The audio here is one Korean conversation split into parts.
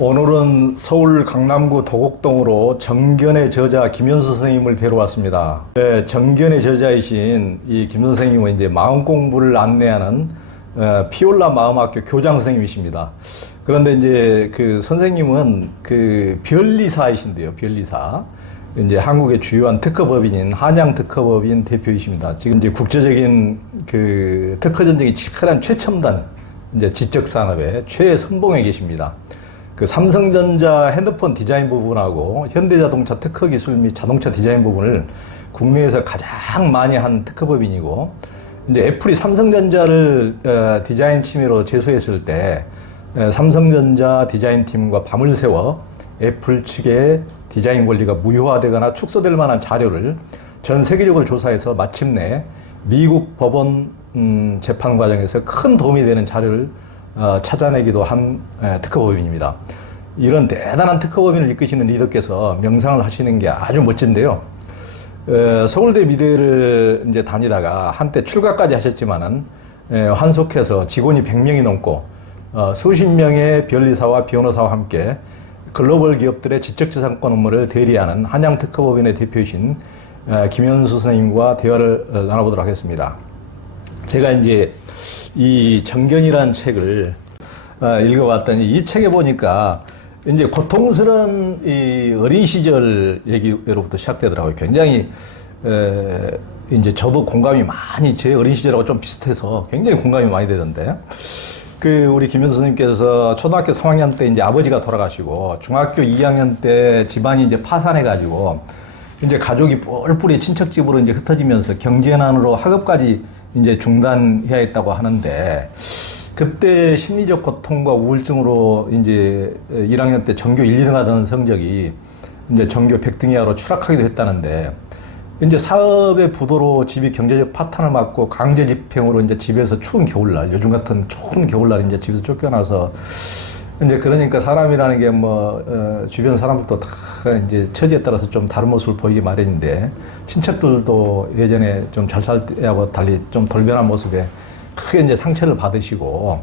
오늘은 서울 강남구 도곡동으로 정견의 저자 김현수 선생님을 뵈러 왔습니다. 네, 정견의 저자이신 이 김 선생님은 이제 마음 공부를 안내하는 피올라 마음학교 교장 선생님이십니다. 그런데 이제 그 선생님은 그 변리사이신데요, 변리사. 이제 한국의 주요한 특허법인인 한양특허법인 대표이십니다. 지금 이제 국제적인 그 특허 전쟁이 치열한 최첨단 이제 지적 산업의 최선봉에 계십니다. 그 삼성전자 핸드폰 디자인 부분하고 현대자동차 특허 기술 및 자동차 디자인 부분을 국내에서 가장 많이 한 특허법인이고, 이제 애플이 삼성전자를 디자인 침해로 제소했을 때 삼성전자 디자인 팀과 밤을 새워 애플 측의 디자인 권리가 무효화되거나 축소될 만한 자료를 전 세계적으로 조사해서 마침내 미국 법원 재판 과정에서 큰 도움이 되는 자료를 찾아내기도 한 특허법인입니다. 이런 대단한 특허법인을 이끄시는 리더께서 명상을 하시는 게 아주 멋진데요. 서울대 미대를 이제 다니다가 한때 출가까지 하셨지만은 환속해서 직원이 100명이 넘고 수십 명의 변리사와 변호사와 함께 글로벌 기업들의 지적재산권 업무를 대리하는 한양특허법인의 대표이신 김현수 선생님과 대화를 나눠보도록 하겠습니다. 제가 이제 이 정견이라는 책을 읽어봤더니 이 책에 보니까 이제 고통스러운 이 어린 시절 얘기로부터 시작되더라고요. 굉장히 이제 저도 공감이 많이, 제 어린 시절하고 좀 비슷해서 굉장히 공감이 많이 되던데, 그 우리 김현수 선생님께서 초등학교 3학년 때 이제 아버지가 돌아가시고 중학교 2학년 때 집안이 이제 파산해가지고 이제 가족이 뿔뿔이 친척집으로 이제 흩어지면서 경제난으로 학업까지 이제 중단해야 했다고 하는데, 그때 심리적 고통과 우울증으로 이제 1학년 때 전교 1, 2등 하던 성적이 이제 전교 100등 이하로 추락하기도 했다는데, 이제 사업의 부도로 집이 경제적 파탄을 맞고 강제 집행으로 이제 집에서 추운 겨울날, 요즘 같은 추운 겨울날 이제 집에서 쫓겨나서 이제, 그러니까 사람이라는 게 주변 사람들도 다 이제 처지에 따라서 좀 다른 모습을 보이기 마련인데, 친척들도 예전에 좀 잘 살 때하고 달리 좀 돌변한 모습에 크게 이제 상처를 받으시고,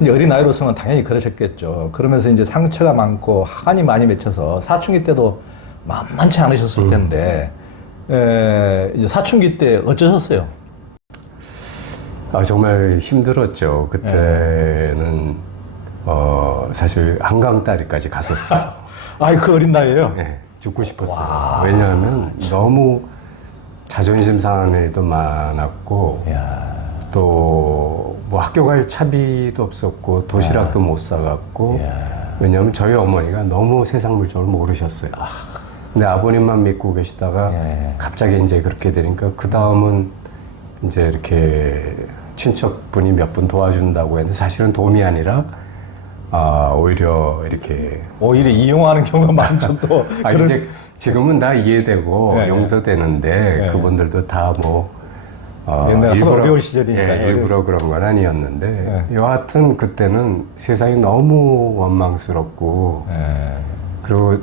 이제 어린 나이로서는 당연히 그러셨겠죠. 그러면서 이제 상처가 많고 한이 많이 맺혀서 사춘기 때도 만만치 않으셨을 텐데, 이제 사춘기 때 어쩌셨어요? 정말 힘들었죠. 그때는 사실 한강다리까지 갔었어요. 아이, 그 어린 나이에요? 네, 죽고 싶었어요. 왜냐하면 너무 자존심 상하는 일도 많았고, 또 뭐 학교 갈 차비도 없었고 도시락도 못 사갔고, 왜냐하면 저희 어머니가 너무 세상 물정을 모르셨어요. 근데 아버님만 믿고 계시다가 갑자기 이제 그렇게 되니까, 그 다음은 이제 이렇게 친척분이 몇 분 도와준다고 했는데 사실은 도움이 아니라 오히려 이렇게 오히려 이용하는 경우가 많죠. 또 이제 지금은 다 이해되고 용서되는데, 그분들도 다 뭐 옛날에 하도 어려운 시절이니까 일부러 그런 건 아니었는데, 여하튼 그때는 세상이 너무 원망스럽고, 그리고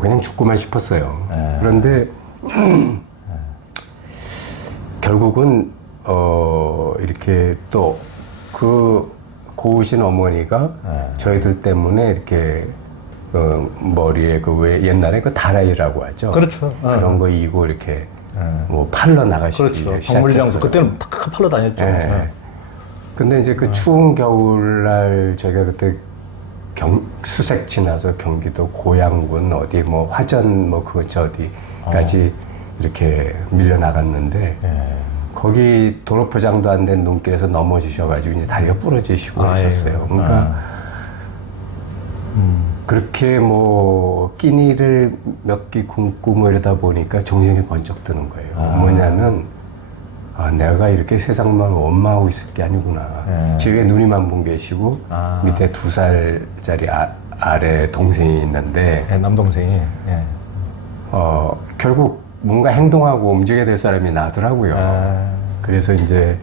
그냥 죽고만 싶었어요. 그런데 결국은 이렇게 또 그 고우신 어머니가 저희들 때문에 이렇게 머리에 그 왜 옛날에 그 다라이라고 하죠. 그렇죠. 그런 거 이고 이렇게 뭐 팔러 나가시기 그렇죠. 박물장도 그때는 다 팔러 다녔죠. 근데 이제 그 추운 겨울날 저희가 그때 수색 지나서 경기도 고양군 어디 뭐 화전 뭐 그거 어디까지 이렇게 밀려 나갔는데, 거기 도로포장도 안 된 눈길에서 넘어지셔가지고 이제 다리가 부러지시고 하셨어요. 그러니까 그렇게 뭐 끼니를 몇 끼 굶고 뭐 이러다 보니까 정신이 번쩍 드는 거예요. 뭐냐면 내가 이렇게 세상만 원망하고 있을 게 아니구나. 집에 누님한 분 계시고 밑에 2살짜리 아래 동생이 있는데, 남동생이 결국 뭔가 행동하고 움직여야 될 사람이 나더라고요. 그래서 이제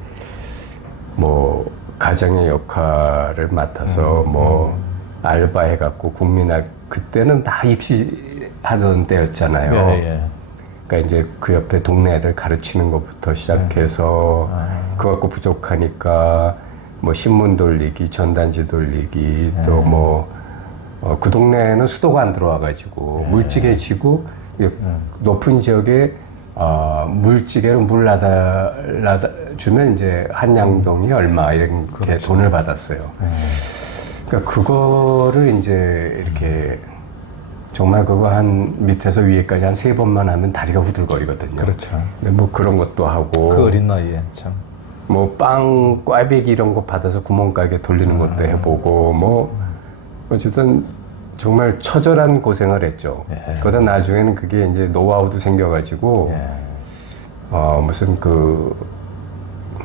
뭐 가정의 역할을 맡아서 알바해갖고 그때는 다 입시하던 때였잖아요. 그러니까 이제 그 옆에 동네 애들 가르치는 것부터 시작해서 그거 갖고 부족하니까 뭐 신문 돌리기, 전단지 돌리기, 또 뭐 그 동네에는 수도가 안 들어와가지고 물찌개지고 높은 지역에 물찌개로 물 나다 주면 이제 한양동이 얼마 이렇게 돈을 받았어요. 그러니까 그거를 이제 이렇게 정말 그거 한 밑에서 위에까지 한 3번만 하면 다리가 후들거리거든요. 그렇죠. 근데 뭐 그런 것도 하고 그 어린 나이에 참. 뭐 빵 꽈배기 이런 거 받아서 구멍가게 돌리는 것도 해보고 뭐 어쨌든 정말 처절한 고생을 했죠. 그러다 나중에는 그게 이제 노하우도 생겨가지고 무슨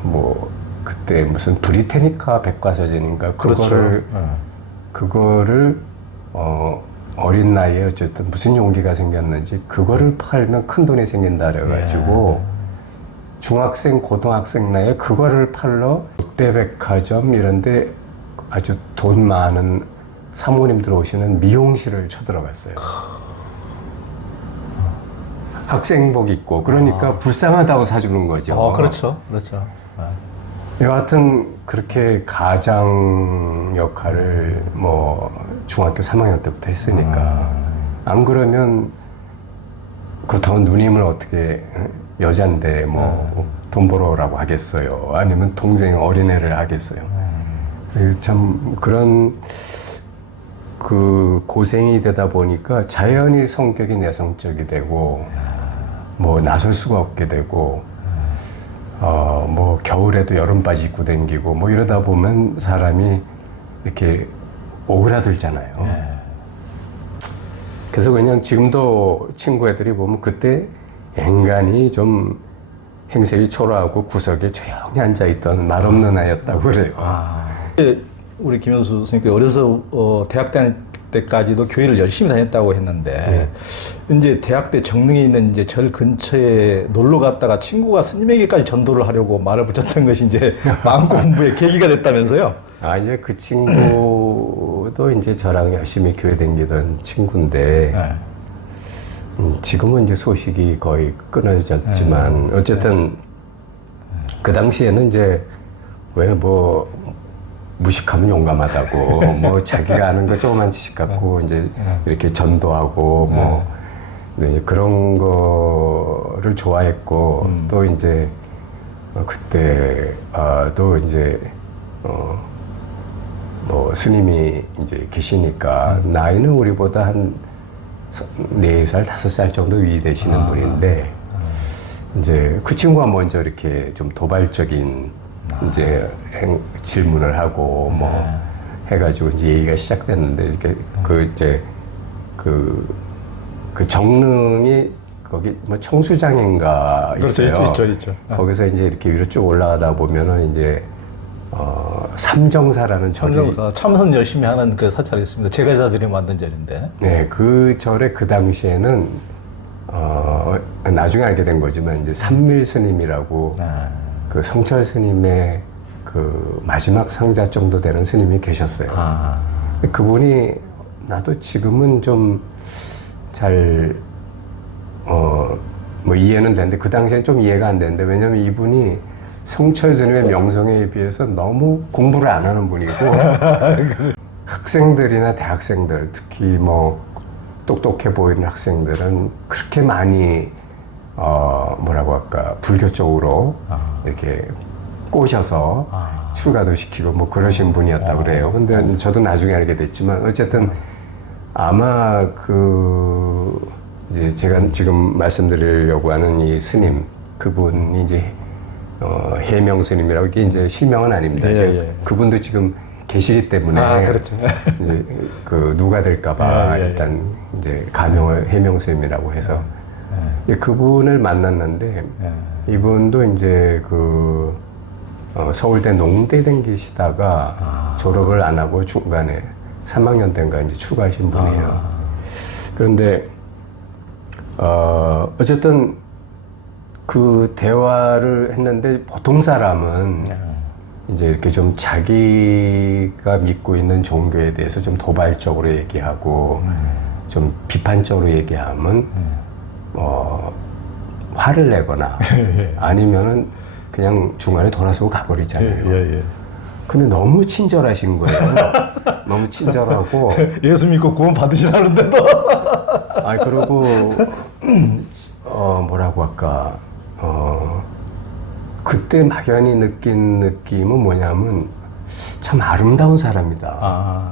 뭐 그때 무슨 브리테니카 백과사전인가 그거를 어린 나이에 어쨌든 무슨 용기가 생겼는지 그거를 팔면 큰 돈이 생긴다 그래가지고 중학생, 고등학생 나이에 그거를 팔러 롯데백화점 이런데 아주 돈 많은 사모님들 오시는 미용실을 쳐들어갔어요. 학생복 입고 그러니까 불쌍하다고 사주는 거죠. 그렇죠. 그렇죠. 여하튼 그렇게 가장 역할을 뭐 중학교 3학년 때부터 했으니까 안 그러면 그렇다고 누님을 어떻게 여잔데 뭐 돈 벌어라고 하겠어요? 아니면 동생 어린애를 하겠어요? 참 그런 그 고생이 되다 보니까 자연히 성격이 내성적이 되고 뭐 나설 수가 없게 되고 뭐 겨울에도 여름바지 입고 다니고 뭐 이러다 보면 사람이 이렇게 오그라들잖아요. 그래서 그냥 지금도 친구 애들이 보면 그때 앵간히 좀 행색이 초라하고 구석에 조용히 앉아있던 말없는 아이였다고 그래요. 우리 김현수 선생님께 어려서 대학 다닐 때까지도 교회를 열심히 다녔다고 했는데 이제 대학 때 정릉에 있는 이제 절 근처에 놀러 갔다가 친구가 스님에게까지 전도를 하려고 말을 붙였던 것이 이제 마음 공부의 계기가 됐다면서요? 이제 그 친구도 이제 저랑 열심히 교회 다니던 친구인데 지금은 이제 소식이 거의 끊어졌지만 어쨌든 그 당시에는 이제 왜 뭐 무식하면 용감하다고 뭐 자기가 아는 거 조그만 지식 갖고 이제 이렇게 전도하고 뭐 네, 그런 거를 좋아했고 또 이제 그때 또 이제 뭐 스님이 이제 계시니까 나이는 우리보다 한 4살, 5살 정도 위 되시는 분인데 이제 그 친구가 먼저 이렇게 좀 도발적인 이제 질문을 하고 뭐 해가지고 이제 얘기가 시작됐는데 이렇게 그 정릉이 거기 뭐 청수장인가 있어요. 그렇죠, 있죠. 거기서 이제 이렇게 위로 쭉 올라가다 보면은 이제 삼정사라는 삼정사 참선 열심히 하는 그 사찰이 있습니다. 제가자들이 만든 절인데. 네, 그 절에 그 당시에는 나중에 알게 된 거지만 이제 삼밀 스님이라고 그 성철 스님의 그 마지막 상자 정도 되는 스님이 계셨어요. 그분이 나도 지금은 좀 잘 뭐 이해는 되는데 그 당시엔 좀 이해가 안 되는데 왜냐면 이분이 성철 스님의 명성에 비해서 너무 공부를 안 하는 분이고 학생들이나 대학생들 특히 뭐 똑똑해 보이는 학생들은 그렇게 많이 뭐라고 할까 불교 쪽으로 이렇게 꼬셔서 출가도 시키고 뭐 그러신 분이었다고 그래요. 근데 저도 나중에 알게 됐지만 어쨌든 아마 이제 제가 지금 말씀드리려고 하는 이 스님 그분이 이제 해명 스님이라고 이게 이제 실명은 아닙니다. 그분도 지금 계시기 때문에 그렇죠. 이제 누가 될까봐 일단 이제 가명을 해명 스님이라고 해서 그분을 만났는데 이분도 이제 서울대 농대 다니시다가 졸업을 안 하고 중간에 3학년 때인가 이제 출가하신 분이에요. 그런데 어쨌든 그 대화를 했는데 보통 사람은 이제 이렇게 좀 자기가 믿고 있는 종교에 대해서 좀 도발적으로 얘기하고 좀 비판적으로 얘기하면 화를 내거나 아니면은 그냥 중간에 돌아서고 가버리잖아요. 근데 너무 친절하신 거예요. 너무 친절하고. 예수 믿고 구원 받으시라는데도. 그리고, 뭐라고 할까. 그때 막연히 느낀 느낌은 뭐냐면 참 아름다운 사람이다.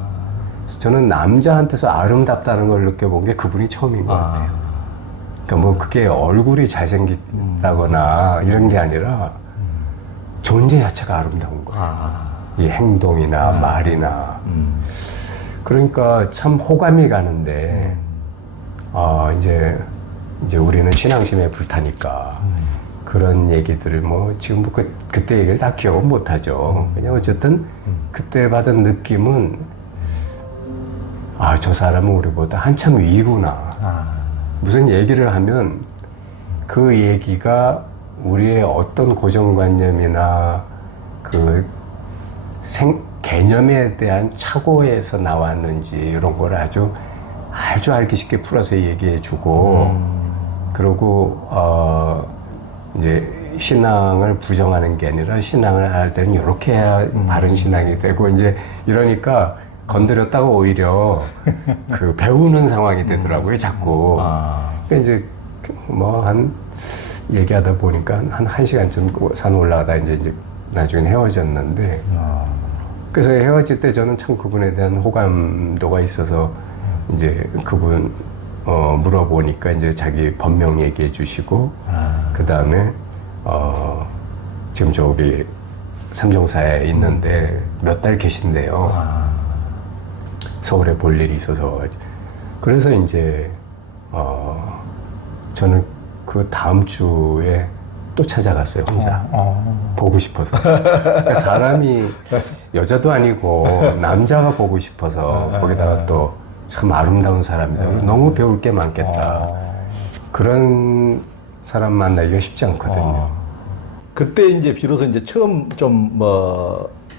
그래서 저는 남자한테서 아름답다는 걸 느껴본 게 그분이 처음인 것 같아요. 그러니까 뭐 그게 얼굴이 잘생겼다거나 이런 게 아니라 존재 자체가 아름다운 거예요. 이 행동이나 말이나. 그러니까 참 호감이 가는데, 이제 우리는 신앙심에 불타니까 그런 얘기들을 뭐 지금 뭐 그때 얘기를 다 기억은 못 하죠. 그냥 어쨌든 그때 받은 느낌은 저 사람은 우리보다 한참 위구나. 무슨 얘기를 하면 그 얘기가 우리의 어떤 고정관념이나 그 개념에 대한 착오에서 나왔는지 이런 걸 아주 알기 쉽게 풀어서 얘기해 주고, 그리고 이제 신앙을 부정하는 게 아니라 신앙을 할 때는 이렇게 해야 바른 신앙이 되고, 이제 이러니까 건드렸다가 오히려 그 배우는 상황이 되더라고요, 자꾸. 그러니까 이제 뭐 얘기하다 보니까 한 시간쯤 산 올라가다 이제 나중에 헤어졌는데, 그래서 헤어질 때 저는 참 그분에 대한 호감도가 있어서 이제 그분 물어보니까 이제 자기 본명 얘기해 주시고, 그 다음에 지금 저기 삼정사에 있는데 몇 달 계신대요. 서울에 볼 일이 있어서. 그래서 이제 저는 그 다음 주에 또 찾아갔어요, 혼자. 보고 싶어서. 그러니까 사람이 여자도 아니고 남자가 보고 싶어서, 거기다가 또 참 아름다운 사람이다. 너무 배울 게 많겠다. 그런 사람 만나기가 쉽지 않거든요. 그때 이제 비로소 이제 처음 좀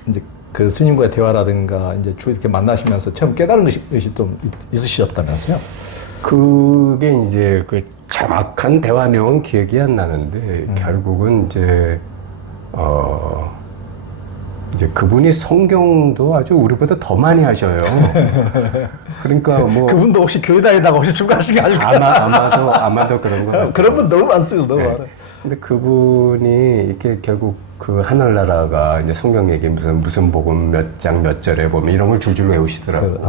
이제 그 스님과의 대화라든가 이제 이렇게 만나시면서 처음 깨달은 것이 좀 있으셨다면서요? 그게 이제 그 정확한 대화 내용은 기억이 안 나는데, 결국은 이제 그분이 성경도 아주 우리보다 더 많이 하셔요. 그러니까 뭐 그분도 혹시 교회 다니다가 혹시 출가하신 게 아닐까? 아마도 그런 거 같아요. 그런 분 너무 많습니다, 너무 많아요. 근데 그분이 이렇게 결국 그 하늘나라가 이제 성경 얘기 무슨 복음 몇 장 몇 절에 보면 이런 걸 줄줄 외우시더라고.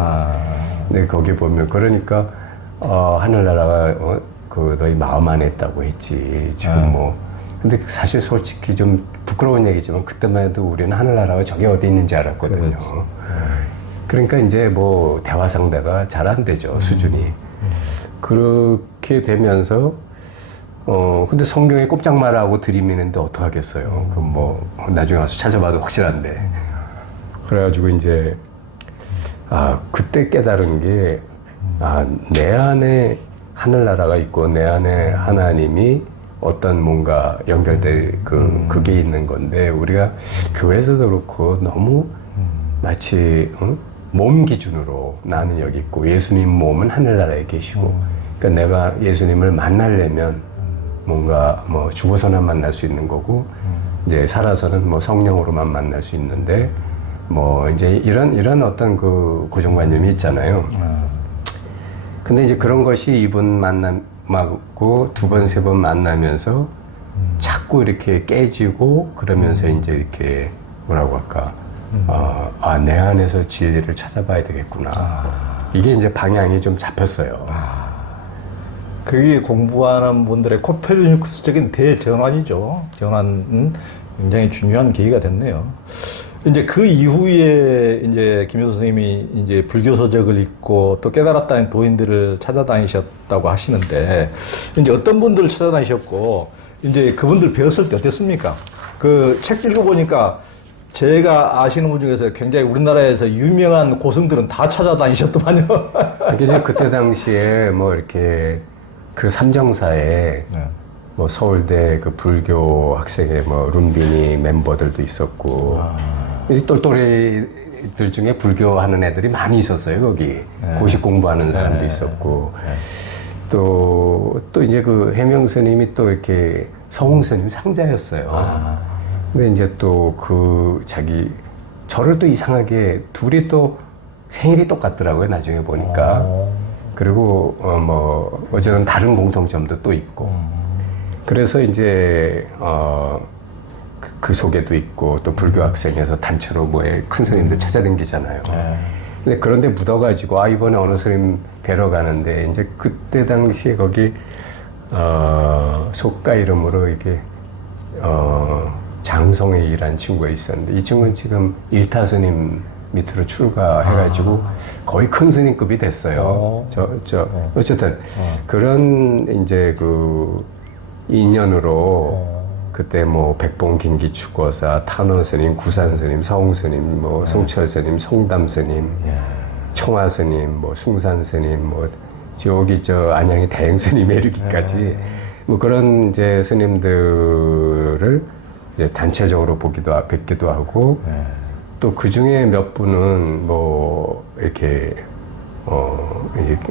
근데 거기 보면 그러니까 하늘나라가 그 너희 마음 안에 있다고 했지. 지금 뭐 근데 사실 솔직히 좀 부끄러운 얘기지만 그때만 해도 우리는 하늘나라가 저기 어디 있는지 알았거든요. 그러니까 이제 뭐 대화 상대가 잘 안 되죠, 수준이. 그렇게 되면서 근데 성경에 꼼짝말하고 들이미는데 어떡하겠어요. 그럼 뭐 나중에 와서 찾아봐도 확실한데. 그래가지고 이제 그때 깨달은 게 내 안에 하늘나라가 있고 내 안에 하나님이 어떤 뭔가 연결될 그게 있는 건데, 우리가 교회에서도 그렇고 너무 마치 몸 기준으로 나는 여기 있고 예수님 몸은 하늘나라에 계시고, 그러니까 내가 예수님을 만나려면 뭔가 뭐 죽어서는 만날 수 있는 거고, 이제 살아서는 뭐 성령으로만 만날 수 있는데, 뭐 이제 이런 어떤 그 고정관념이 있잖아요. 근데 이제 그런 것이 이분 만남하고 두 번, 세 번 만나면서 자꾸 이렇게 깨지고, 그러면서 이제 이렇게 뭐라고 할까, 내 안에서 진리를 찾아봐야 되겠구나. 이게 이제 방향이 좀 잡혔어요. 그게 공부하는 분들의 코페르니쿠스적인 대전환이죠. 전환은 굉장히 중요한 계기가 됐네요. 이제 그 이후에 이제 김효수 선생님이 이제 불교 서적을 읽고 또 깨달았다는 도인들을 찾아다니셨다고 하시는데, 이제 어떤 분들을 찾아다니셨고, 이제 그분들 배웠을 때 어땠습니까? 그 책 읽어보니까 제가 아시는 분 중에서 굉장히 우리나라에서 유명한 고승들은 다 찾아다니셨더만요. 이제 그때 당시에 뭐 이렇게 그 삼정사에 뭐 서울대 그 불교 학생의 뭐 룸비니 멤버들도 있었고, 똘똘이들 중에 불교 하는 애들이 많이 있었어요, 거기. 고시 공부하는 사람도 있었고. 또 이제 그 해명 스님이 또 이렇게 서홍 스님 상자였어요. 근데 이제 또 그 자기 저를 또 이상하게 둘이 또 생일이 똑같더라고요. 나중에 보니까. 그리고 뭐 어쨌든 다른 공통점도 또 있고. 그래서 이제 그 속에도 있고 또 불교 학생에서 단체로 뭐에 큰 스님들 찾아다니잖아요. 근데 그런데 묻어가지고 이번에 어느 스님 뵈러 가는데 이제 그때 당시에 거기 속가 이름으로 이게 장성의라는 친구가 있었는데 이 친구는 지금 일타 스님 밑으로 출가해가지고 거의 큰 스님급이 됐어요. 어쨌든 그런 이제 그 인연으로 그때 뭐 백봉 긴기축거사, 탄원 스님, 구산 스님, 서웅 스님, 뭐 성철 스님, 송담 스님, 청화 스님, 뭐 숭산 스님, 뭐 여기 안양의 대행 스님에 이르기까지 뭐 그런 이제 스님들을 이제 단체적으로 뵙기도 하고 또 그 중에 몇 분은 뭐 이렇게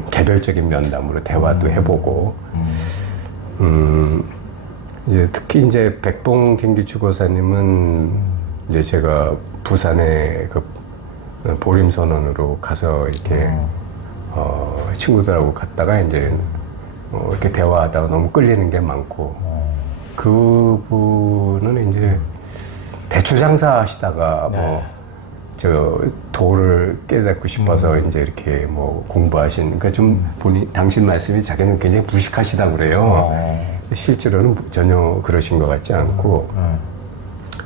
개별적인 면담으로 대화도 해보고 이제 특히 이제 백봉 긴기축거사님은 이제 제가 부산에 그 보림선언으로 가서 이렇게 친구들하고 갔다가 이제 이렇게 대화하다가 너무 끌리는 게 많고 그분은 이제 배추 장사 하시다가 뭐 저 도를 깨닫고 싶어서 이제 이렇게 뭐 공부하신 그러니까 좀 당신 말씀이 자기는 굉장히 무식하시다 그래요. 실제로는 전혀 그러신 것 같지 않고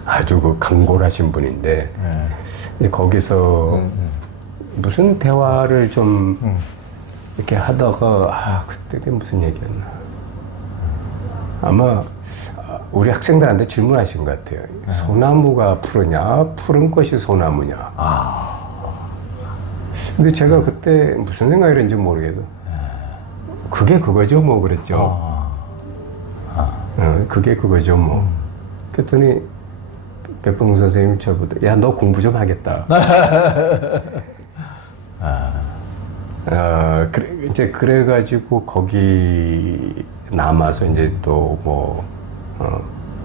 아주 그 강골하신 분인데 이제 거기서 무슨 대화를 좀 이렇게 하다가 그때 무슨 얘기였나 아마 우리 학생들한테 질문하신 것 같아요. 소나무가 푸르냐 푸른 것이 소나무냐. 근데 제가 그때 무슨 생각이랬는지 모르겠도 그게 그거죠 뭐 그랬죠. 그게 그거죠 뭐. 그랬더니 백봉 선생님이 저보다 야 너 공부 좀 하겠다. 이제 그래가지고 거기 남아서 이제 또 뭐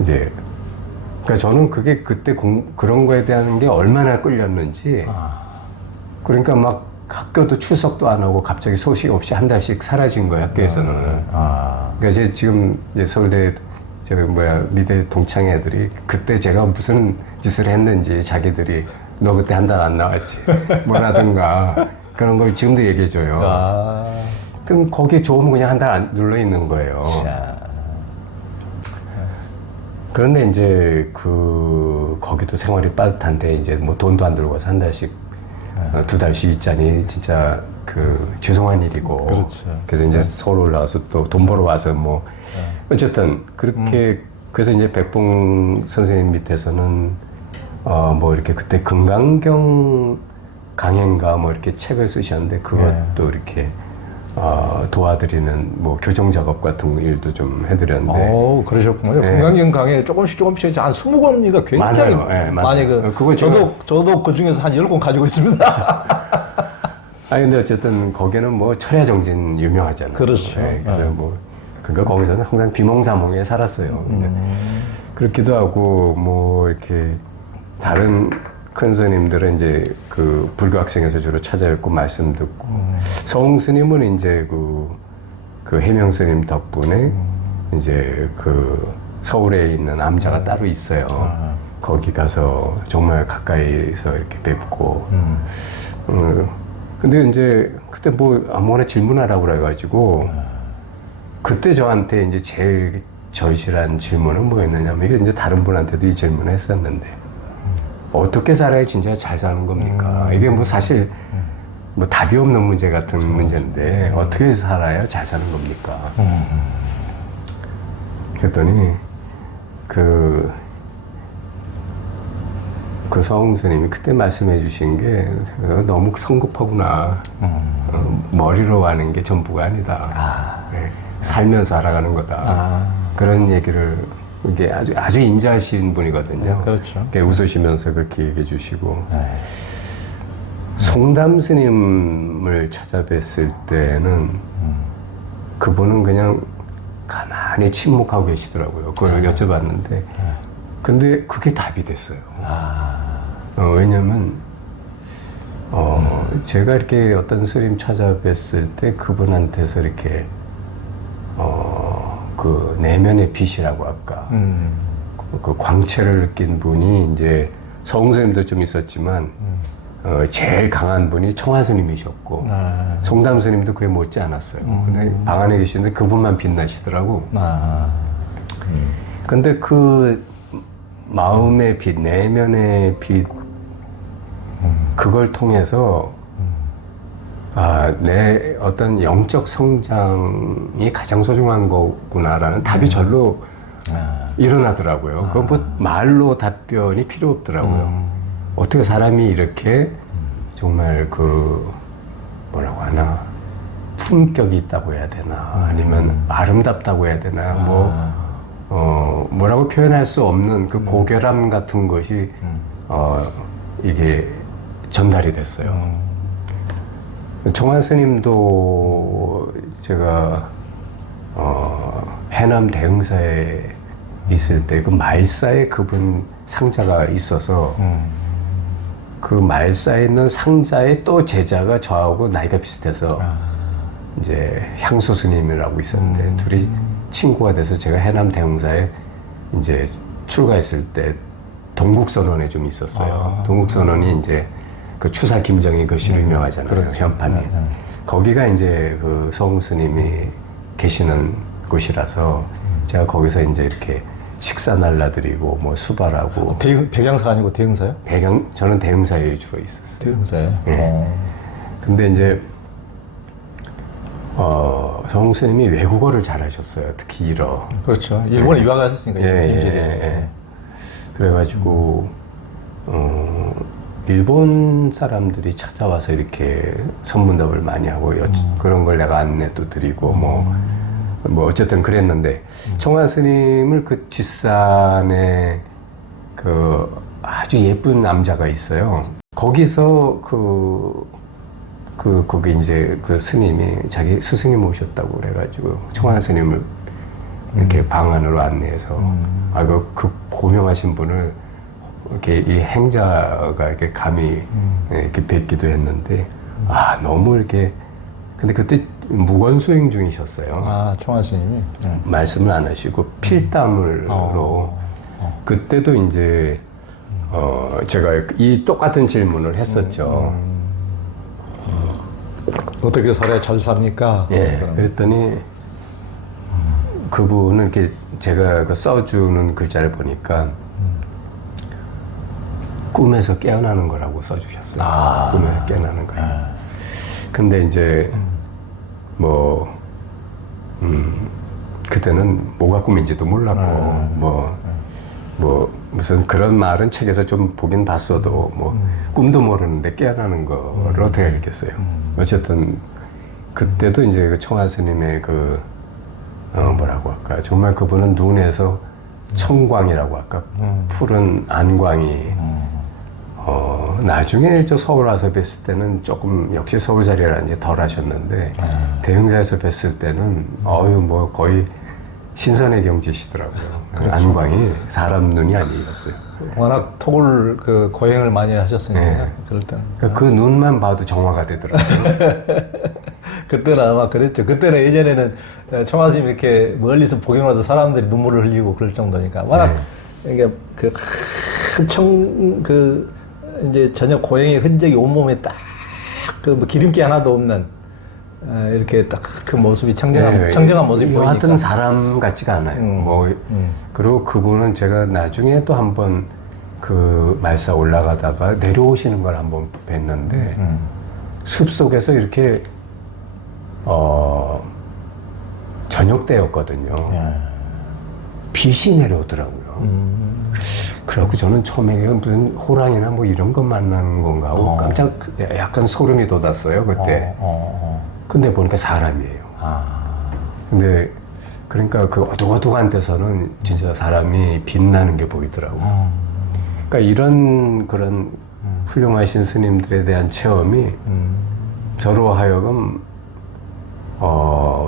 이제 그러니까 저는 그게 그때 그런 거에 대한 게 얼마나 끌렸는지. 그러니까 막 학교도 출석도 안 하고 갑자기 소식 없이 한 달씩 사라진 거예요 학교에서는. 그러니까 이제 지금 이제 서울대 미대 동창 애들이 그때 제가 무슨 짓을 했는지 자기들이 너 그때 한 달 안 나왔지 뭐라든가 그런 걸 지금도 얘기해줘요. 그럼 거기 좋으면 그냥 한 달 안 눌러 있는 거예요. 그런데 이제 거기도 생활이 빠듯한데 이제 뭐 돈도 안 들고 와서 한 달씩 두 달씩 있자니 진짜 죄송한 일이고. 그렇죠. 그래서 이제 서울 올라와서 또 돈 벌어 와서 뭐 어쨌든 그렇게 그래서 이제 백봉 선생님 밑에서는 뭐 이렇게 그때 금강경 강행가 뭐 이렇게 책을 쓰셨는데 그것도 이렇게 도와드리는 뭐 교정 작업 같은 일도 좀 해드렸는데. 그러셨군요. 금강경 강에 조금씩 한 20권이가 굉장히 많이 그거 저도 그 중에서 한 10권 가지고 있습니다. 근데 어쨌든 거기는 뭐 철야정진 유명하잖아요. 그렇죠. 그래서 뭐 그러니까 거기서는 항상 비몽사몽에 살았어요. 그렇기도 하고 뭐 이렇게 다른 큰 스님들은 이제 그 불교 학생에서 주로 찾아뵙고 말씀 듣고 서웅 스님은 이제 그 해명 스님 덕분에 이제 서울에 있는 암자가 따로 있어요. 거기 가서 정말 가까이서 이렇게 뵙고. 근데 이제 그때 뭐 아무거나 질문하라고 그래가지고 그때 저한테 이제 제일 절실한 질문은 뭐였느냐면 이게 이제 다른 분한테도 이 질문을 했었는데 어떻게 살아야 진짜 잘 사는 겁니까? 이게 뭐 사실 뭐 답이 없는 문제 같은 문제인데 어떻게 살아야 잘 사는 겁니까? 그랬더니 그 서웅 스님이 그때 말씀해 주신 게 너무 성급하구나. 머리로 하는 게 전부가 아니다. 살면서 알아가는 거다. 그런 얘기를 이게 아주 인자하신 분이거든요. 그렇죠. 웃으시면서 그렇게 얘기해 주시고. 송담 스님을 찾아뵀을 때는 그분은 그냥 가만히 침묵하고 계시더라고요. 그걸 여쭤봤는데 근데 그게 답이 됐어요. 왜냐면 제가 이렇게 어떤 스님 찾아뵀을 때 그분한테서 이렇게 그 내면의 빛이라고 할까 그 광채를 느낀 분이 이제 서웅스님도 좀 있었지만 제일 강한 분이 청화스님이셨고 송담스님도 그에 못지 않았어요. 근데 방 안에 계시는데 그분만 빛나시더라고. 근데 그 마음의 빛, 내면의 빛 그걸 통해서 내 어떤 영적 성장이 가장 소중한 거구나라는 답이 절로 일어나더라고요. 그건 뭐 말로 답변이 필요 없더라고요. 어떻게 사람이 이렇게 정말 그 뭐라고 하나 품격이 있다고 해야 되나 아니면 아름답다고 해야 되나 뭐라고 표현할 수 없는 그 고결함 같은 것이 이게 전달이 됐어요. 정환 스님도 제가 해남 대흥사에 있을 때 그 말사에 그분 상자가 있어서 그 말사에 있는 상자에 또 제자가 저하고 나이가 비슷해서 이제 향수 스님이라고 있었는데 둘이 친구가 돼서 제가 해남 대흥사에 이제 출가했을 때 동국선원에 좀 있었어요. 동국선원이 이제 그 추사 김정희 글씨로 유명하잖아요. 그렇죠. 현판이. 거기가 이제 그 서웅스님이 계시는 곳이라서 제가 거기서 이제 이렇게 식사 날라드리고 뭐 수발하고 백양사 아니고 대흥사요? 저는 대흥사에 주로 있었어요. 대흥사요? 예. 근데 이제 서웅스님이 외국어를 잘하셨어요. 특히 일어. 그렇죠. 일본에 유학하셨으니까 임제대. 그래가지고 일본 사람들이 찾아와서 이렇게 선문답을 많이 하고 그런 걸 내가 안내도 드리고 뭐 어쨌든 그랬는데 청환 스님을 그 뒷산에 그 아주 예쁜 남자가 있어요. 거기서 거기 이제 그 스님이 자기 스승님 오셨다고 그래가지고 청환 스님을 이렇게 방 안으로 안내해서 그 고명하신 분을 이렇게 이 행자가 이렇게 감히 이렇게 뵙기도 했는데 너무 이렇게 근데 그때 무건수행 중이셨어요. 청환 스님이 말씀을 안 하시고 필담으로 그때도 이제 제가 이 똑같은 질문을 했었죠. 어떻게 살아야 잘 삽니까? 예. 그랬더니 그분은 이렇게 제가 그 써주는 글자를 보니까 꿈에서 깨어나는 거라고 써주셨어요. 꿈에서 깨어나는 거예요. 근데 이제 그때는 뭐가 꿈인지도 몰랐고 무슨 그런 말은 책에서 좀 보긴 봤어도 꿈도 모르는데 깨어나는 거를 어떻게 알겠어요. 어쨌든 그때도 이제 그 청환 스님의 뭐라고 할까 정말 그분은 눈에서 청광이라고 할까 푸른 안광이 나중에 저 서울 와서 뵀을 때는 조금 역시 서울 자리라 이제 덜 하셨는데 대흥사에서 뵀을 때는 거의 신선의 경지시더라고요. 안광이 사람 눈이 아니었어요. 워낙 토굴 고행을 많이 하셨으니까 그럴 때는 그 눈만 봐도 정화가 되더라고요. 그때는 아마 그랬죠. 그때는 예전에는 청환 스님 이렇게 멀리서 보기만 해도 사람들이 눈물을 흘리고 그럴 정도니까 워낙 이게 이제 전혀 고행의 흔적이 온몸에 딱 기름기 하나도 없는 이렇게 딱 그 모습이 청정한 모습이 보이니까 같은 사람 같지가 않아요. 그리고 그분은 제가 나중에 또 한번 그 말사 올라가다가 내려오시는 걸 한번 뵀는데 숲 속에서 이렇게 저녁 때였거든요. 빛이 내려오더라고요. 그래갖고 저는 처음에 무슨 호랑이나 뭐 이런 것 만난 건가 하고 깜짝 약간 소름이 돋았어요 그때. 근데 보니까 사람이에요. 근데 그러니까 그 어둑어둑한 데서는 진짜 사람이 빛나는 게 보이더라고요. 그러니까 이런 그런 훌륭하신 스님들에 대한 체험이 저로 하여금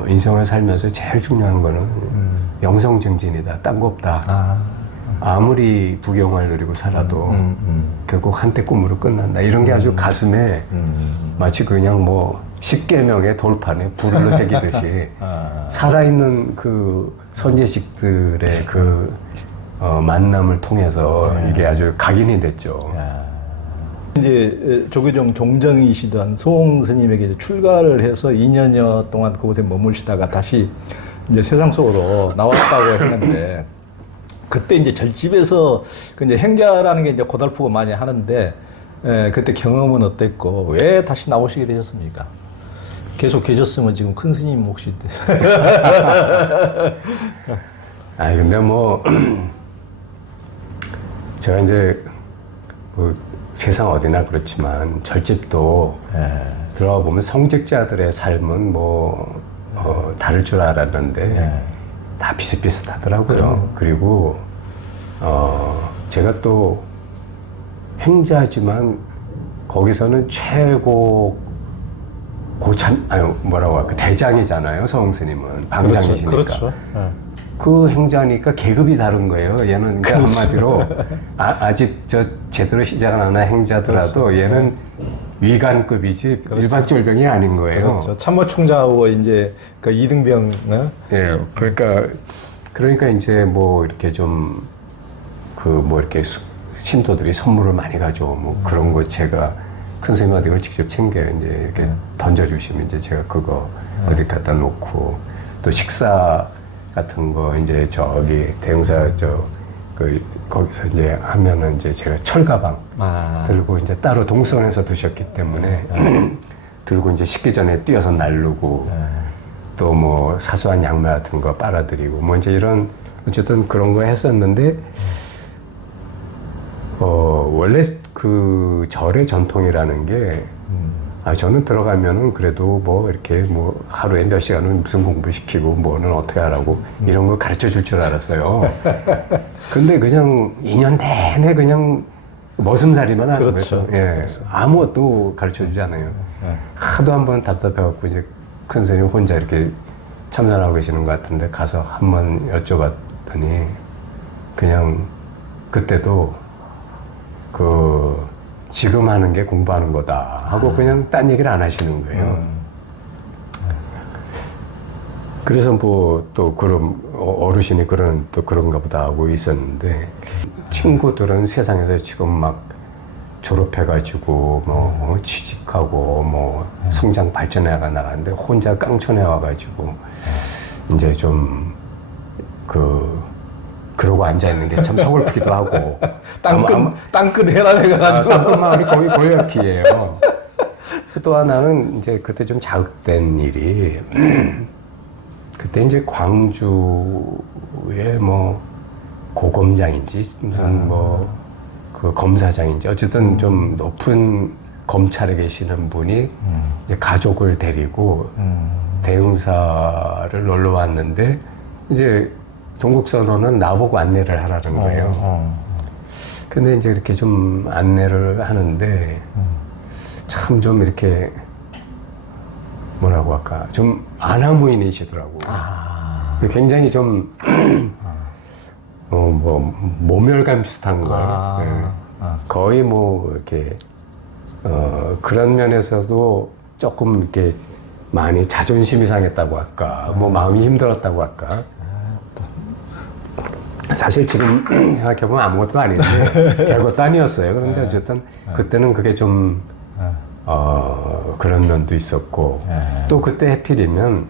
인생을 살면서 제일 중요한 거는 영성증진이다. 딴 거 없다. 아무리 부경을 누리고 살아도 결국 한때 꿈으로 끝난다. 이런 게 아주 가슴에 마치 그냥 뭐 십계명의 돌판에 불을 새기듯이 살아있는 그 선제식들의 그 만남을 통해서 이게 아주 각인이 됐죠. 이제 조계종 종정이시던 소홍 스님에게 이제 출가를 해서 2년여 동안 그곳에 머물시다가 다시 이제 세상 속으로 나왔다고 했는데 그때 이제 절집에서 그 이제 행자라는 게 이제 고달프고 많이 하는데 그때 경험은 어땠고 왜 다시 나오시게 되셨습니까? 계속 계셨으면 지금 큰 스님 몫이 아니 근데 뭐 제가 이제 그 세상 어디나 그렇지만 절집도 들어가 보면 성직자들의 삶은 뭐 다를 줄 알았는데 다 비슷비슷하더라고요. 그리고 제가 또 행자지만 거기서는 최고 아니 뭐라고 할까 대장이잖아요. 서홍스님은 방장이시니까. 그렇죠. 그 행자니까 계급이 다른 거예요. 얘는 그러니까 한마디로 아직 저 제대로 시작을 안 한 행자더라도 그렇죠. 얘는 위관급이지 그렇죠. 일반 쫄병이 아닌 거예요. 그렇죠. 참모총장하고 이제 그 이등병. 예. 그러니까 이제 뭐 이렇게 좀 그 뭐 이렇게 신도들이 선물을 많이 가져오고 뭐 그런 거 제가 큰 스님한테 이걸 직접 챙겨요. 이제 이렇게 던져주시면 이제 제가 그거 어디 갖다 놓고 또 식사 같은 거 이제 저기 대흥사 거기서 이제 하면은 이제 제가 철가방 들고 이제 따로 동선에서 드셨기 때문에 들고 이제 식기 전에 뛰어서 날르고 또 뭐 사소한 양말 같은 거 빨아들이고 뭐 이제 이런 어쨌든 그런 거 했었는데 원래 그 절의 전통이라는 게 저는 들어가면은 그래도 뭐 이렇게 뭐 하루에 몇 시간은 무슨 공부 시키고 뭐는 어떻게 하라고 이런 거 가르쳐 줄 줄 알았어요. 근데 그냥 2년 내내 그냥 머슴살이만 하는 그렇죠. 거예요. 예. 아무것도 가르쳐 주지 않아요. 하도 한번 답답해갖고 이제 큰 스님 혼자 이렇게 참선하고 계시는 것 같은데 가서 한번 여쭤봤더니 그냥 그때도 지금 하는 게 공부하는 거다 하고 그냥 딴 얘기를 안 하시는 거예요. 그래서 뭐 또 그런 어르신이 또 그런가 보다 하고 있었는데 친구들은 세상에서 지금 막 졸업해가지고 뭐 취직하고 뭐 성장 발전해가 나가는데 혼자 깡촌에 와가지고 이제 좀 그러고 앉아있는 게 참 서글프기도 하고. 땅끝 해란해가지고. 땅끝 마을이 거의 옆이에요. 또 하나는 이제 그때 좀 자극된 일이, 그때 이제 광주에 뭐 고검장인지 무슨 그 검사장인지 어쨌든 좀 높은 검찰에 계시는 분이 이제 가족을 데리고 대흥사를 놀러 왔는데 이제 동국선언은 나보고 안내를 하라는 거예요. 근데 이제 이렇게 좀 안내를 하는데 참 좀 이렇게 뭐라고 할까 좀 아나무인이시더라고. 굉장히 좀 뭐 모멸감 비슷한 거예요. 거의 뭐 이렇게 그런 면에서도 조금 이렇게 많이 자존심이 상했다고 할까, 뭐 마음이 힘들었다고 할까. 사실 지금 생각해보면 아무것도 아닌데 별것도 아니었어요. 그런데 어쨌든 그때는 그게 좀 그런 면도 있었고 또 그때 해필이면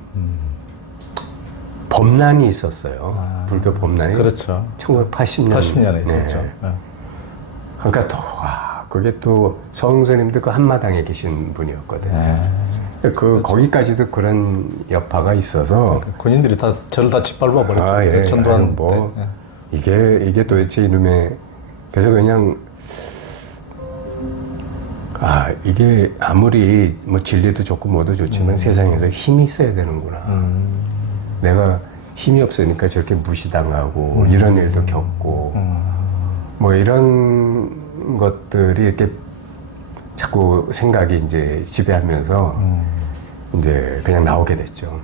범란이 있었어요. 불교 범란이. 그렇죠. 1980년에 있었죠. 그러니까 또 그게 또 서흥스님도 그 한마당에 계신 분이었거든요. 거기까지도 그런 여파가 있어서 군인들이 다 저를 다 짓밟아 버렸죠. 전두환 때. 이게 도대체 이놈의 그래서 그냥 이게 아무리 뭐 진리도 좋고 뭐도 좋지만 세상에서 힘이 있어야 되는구나. 내가 힘이 없으니까 저렇게 무시당하고 이런 일도 겪고 뭐 이런 것들이 이렇게 자꾸 생각이 이제 지배하면서 이제 그냥 나오게 됐죠.